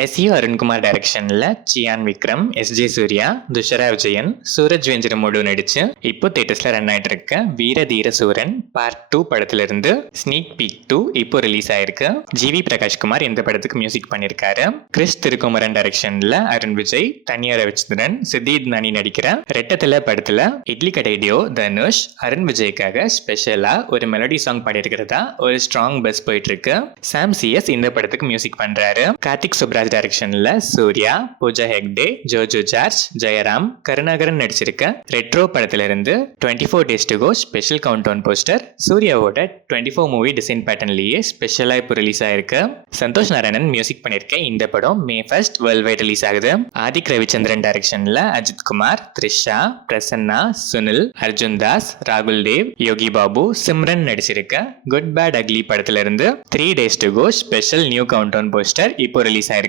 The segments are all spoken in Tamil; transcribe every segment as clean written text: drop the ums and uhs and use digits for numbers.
எஸ்.யு. அருண்குமார் டைரக்ஷன்ல சியான் விக்ரம், எஸ்.ஜே. சூர்யா, துஷரா விஜயன், சூரஜ் வெஞ்சரமோடு நடிச்சு இப்போ தியேட்டர்ஸ்ல ரன் ஆயிட்டு இருக்க வீர தீர சூரன் பார்ட் 2 படத்துல இருந்து ஸ்னீக் பீக் 2 இப்போ ரிலீஸ் ஆயிருக்கு. ஜி.வி. பிரகாஷ்குமார் இந்த படத்துக்கு மியூசிக் பண்ணிருக்காரு. கிறிஸ் திருக்குமரன் டைரக்ஷன்ல அருண் விஜய், தனியா ரவிச்சந்திரன், சித்தித் நானி நடிக்கிற ரெட்டத்தல படத்துல இட்லி கடைடியோ தனுஷ் அருண் விஜய்க்காக ஸ்பெஷலா ஒரு மெலடி சாங் பாடியிருக்கிறதா ஒரு ஸ்ட்ராங் பஸ் போயிட்டு இருக்கு. சாம் சிஎஸ் இந்த படத்துக்கு மியூசிக் பண்றாரு. கார்த்திக் சுப்ராஜ் டைரக்ஷன்ல சூர்யா, பூஜா ஹெக்டே, ஜோஜோ ஜார்ஜ், ஜெயராம், கருணாகரன் நடிச்சிருக்க ரெட்ரோ படத்துல இருந்து 24 Days to Go special countdown poster சூர்யாவோட 24 மூவி டிசைன் பேட்டர்ன்லயே ஸ்பெஷலா இப்போ ரிலீஸ் ஆயிருக்கு. சந்தோஷ் நாராயணன் மியூசிக் பண்ணிருக்க இந்த படம் May 1 வேர்ல்ட் வைட் ரிலீஸ் ஆகுது. ஆதிக் ரவிச்சந்திரன் டைரக்ஷன்ல அஜித் குமார், த்ரிஷா, பிரசன்னா, சுனில், அர்ஜுன் தாஸ், ராகுல் தேவ், யோகி பாபு, சிம்ரன் நடிச்சிருக்க குட் பேட் அக்லி படத்துல இருந்து 3 Days to Go special new countdown poster இப்போ ரிலீஸ் ஆயிருக்கு.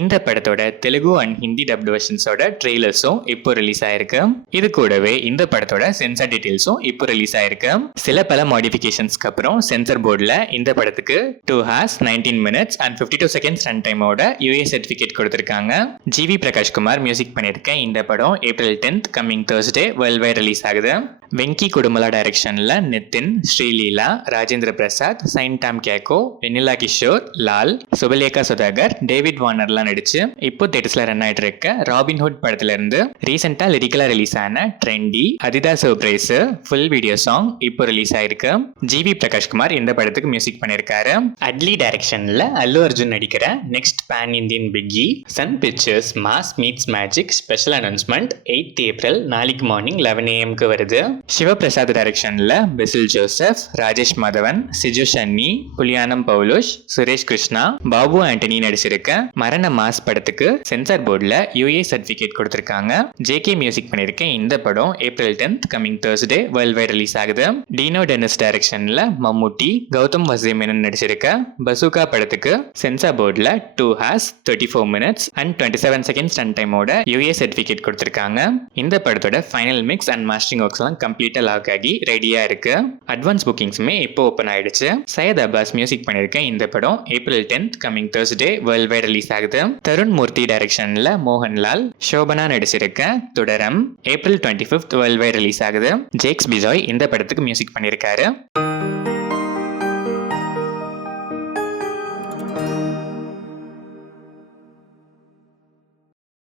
இந்த படத்தோட தெலுங்கு அண்ட் ஹிந்தி டப்டு வெர்ஷன்ஸோட ட்ரெய்லர்ஸும் இப்போ ரிலீஸ் ஆயிருக்கு. இது கூடவே இந்த படத்தோட சென்சார் டீடைல்ஸும் இப்போ ரிலீஸ் ஆயிருக்கு. சில பல மாடிஃபிகேஷன்ஸ்க்கு அப்புறம் சென்சார் போர்டுல இந்த படத்துக்கு 2 hours 19 minutes and 52 seconds run டைமோட யூஏ சர்டிபிகேட் கொடுத்திருக்காங்க. ஜி.வி. பிரகாஷ்குமார் மியூசிக் பண்ணிருக்க இந்த படம் April 10th coming Thursday world wide release ஆகுது. வெங்கி குடுமலா டைரக்ஷன்ல நிதின், ஸ்ரீலீலா, ராஜேந்திர பிரசாத், சைன் டாம் கேக்கோ, வெனிலா கிஷோர், லால், சுபலேகா சுதாகர், டேவிட் வார்னர்லாம் நடிச்சு இப்போ தியேட்டர்ஸ்ல ரன் ஆயிட்டு இருக்க ராபின்ஹுட் படத்துல இருந்து ரீசெண்டா லிரிக்கலா ரிலீஸ் ஆன ட்ரெண்டி அதிதா சர்ப்ரைஸ் ஃபுல் வீடியோ சாங் இப்போ ரிலீஸ் ஆயிருக்கு. ஜி.வி. பிரகாஷ்குமார் இந்த படத்துக்கு மியூசிக் பண்ணிருக்காரு. அட்லி டைரக்ஷன்ல அல்லு அர்ஜுன் நடிக்கிற next pan Indian biggie Sun Pictures mass meets magic special announcement 8th April நாளைக்கு மார்னிங் 11 AM வருது. சிவபிரசாத் டைரக்ஷன்ல பெசில் ஜோசப், ராஜேஷ் மாதவன், சிஜு ஷன்னி, புலியானம் பவுலோஷ், சுரேஷ் கிருஷ்ணா, பாபு ஆண்டனி நடிச்சிருக்க மரண மாஸ் படத்துக்கு சென்சார் போர்டுல யூஏ சர்டிபிகேட் கொடுத்திருக்காங்க. ஜேகே மியூசிக் பண்ணிருக்க இந்த படம் April 10th coming Thursday world wide release ஆகுது. டீனோ டென்னிஸ் டைரக்ஷன்ல மம்முட்டி, கௌதம் வசீமேனன் நடிச்சிருக்க பசூகா படத்துக்கு சென்சார் போர்டுல 2 hours 34 minutes and 27 seconds run டைமோட யூஏ சர்டிபிகேட் கொடுத்திருக்காங்க. இந்த படத்தோட final mix and mastering works எல்லாம் கம்ப்ளீட்டா லாக் ஆகி ரெடியா இருக்கு. அட்வான்ஸ் புக்கிங்ஸுமே இப்போ ஓபன் ஆயிடுச்சு. சையத் அப்பாஸ் மியூசிக் பண்ணிருக்க இந்த படம் April 10th coming Thursday world wide release ஆகுது. தருண் மூர்த்தி டைரக்ஷன்ல மோகன்லால், சோபனா நடிச்சிருக்க Thudarum April 25th world wide release ஆகுது. ஜேக்ஸ் பிஜாய் இந்த படத்துக்கு மியூசிக் பண்ணிருக்காரு.